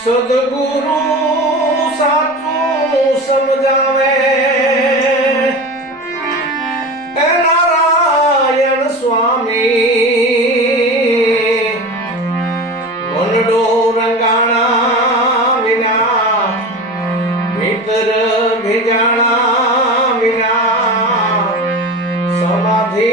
સદગુરુ સાચું સમજાવે એ નારાયણ સ્વામી મનડો રંગાણા વિના ભીતર ભીજાણા વિના સમાધિ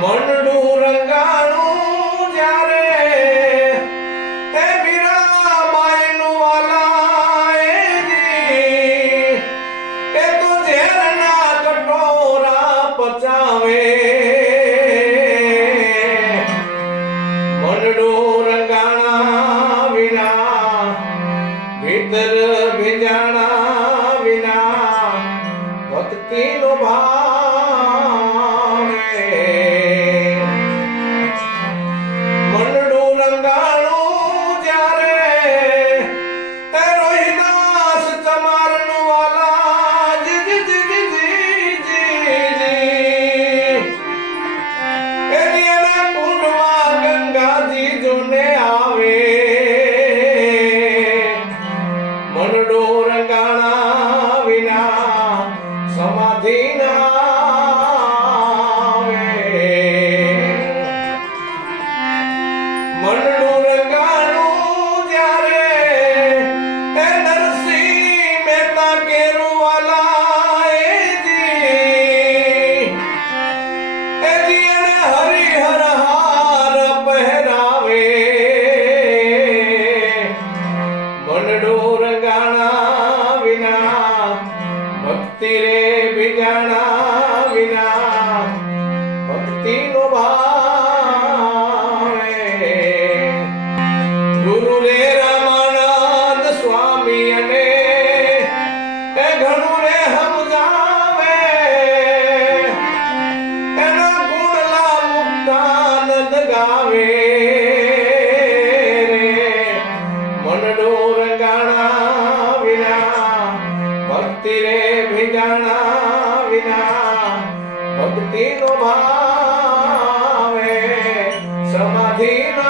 મનડું રંગાણું જ્યારે તે મીરાબાઈનું વાલા એ તો ઝેરના કટોરા પચાવે મનડું રંગાણા વિના ભીતર ભીજાણા વિના ભક્તિનો ભાવ સમાધિ મનડું રંગાણું જ્યારે એ નરસિંહ મહેતા કેરુવાલા એને હરિહર હાર પહેરાવે મનડું રંગાણા વિના ભક્તિ રે ભીજાણા વિના ભક્તિનો ભાવ ગુરુ રે રામાનંદ સ્વામી અને એ ઘણું રે સમજાવે એના ગુણલા મુક્તાનંદ ગાવે મનડો રંગાણા વિના ભક્તિ રે ભીજાણા વિના ભક્તિનો ભાવે સમાધિ નો